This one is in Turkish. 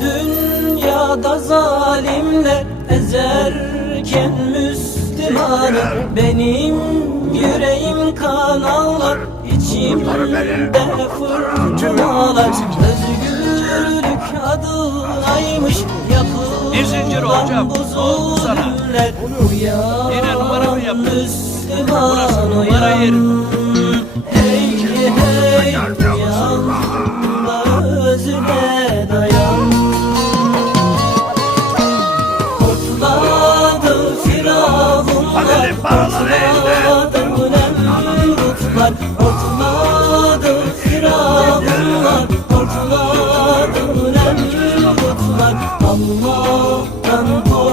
Dünyada zalimler ezerken Müslümanı Benim yüreğim kan ağlar içimde fırtınalar Özgürlük adınaymış Bir zincir yapılan hocam, bu oldu sana. Yine numara mı Burası numara yeri. Paralar elde Umutlar ortuladı firavunlar Ortuladı umutlar Allah'tan kork